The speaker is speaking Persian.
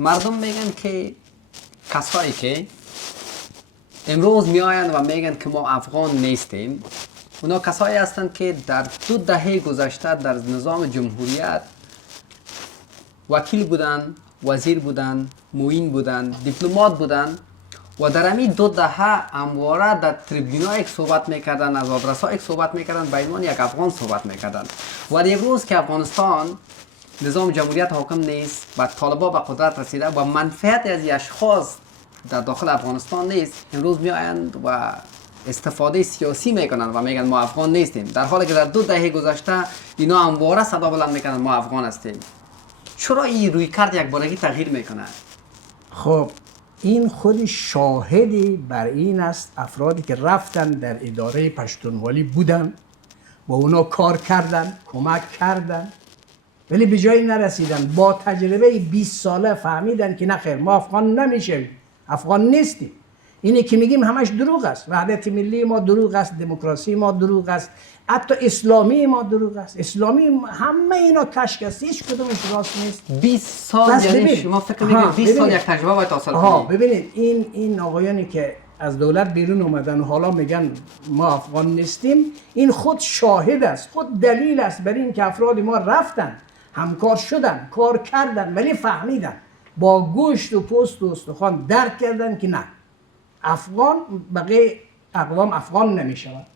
مردم میگن که کسایی که امروز میآیند و میگن که ما افغان نیستیم، اونا کسایی هستند که در 2 دهه گذشته در نظام جمهوریت وکیل بودن، وزیر بودن، معین بودن، دیپلمات بودن و در همین 2 دهه همواره در تریبیون‌ها یک صحبت میکردن، از آدرس‌ها یک صحبت میکردن، به عنوان یک افغان صحبت میکردن. ولی امروز که افغانستان نظام جمهوریت حاکم نیست و طالبان به قدرت رسیده و منفعت از اشخاص در داخل افغانستان نیست، امروز میآیند و استفاده سیاسی میکنن و میگن ما افغان نیستیم، در حالی که در 2 دهه گذشته اینا همواره صدا بلند میکنن ما افغان هستیم. چرا این روی کرد یک بارگی تغییر میکنه؟ خب این خود شاهدی بر این است افرادی که رفتن در اداره پشتونوالی بودن و اونا کار کردن، کمک کردن، ولی به جایی نرسیدن. با تجربه 20 ساله فهمیدن که نخیر ما افغان نمیشیم، افغان نیستیم. اینی که میگیم همش دروغ است. وحدت ملی ما دروغ است، دموکراسی ما دروغ است، حتی اسلامی ما دروغ است. اسلامی همه اینا کشک است، هیچ کدومش راست نیست. 20 سال یعنی شما فکر می‌کنید 20 سال یک تجربه باید حاصل کنید؟ ببینید این آقایانی که از دولت بیرون اومدن و حالا میگن ما افغان نیستیم، این خود شاهد است، خود دلیل است بر این که افراد ما رفتن، همکار شدن، کار کردن، ولی فهمیدن با گوشت و پوست و استخوان درک کردن که نه، افغان بقیه اقوام افغان نمیشود.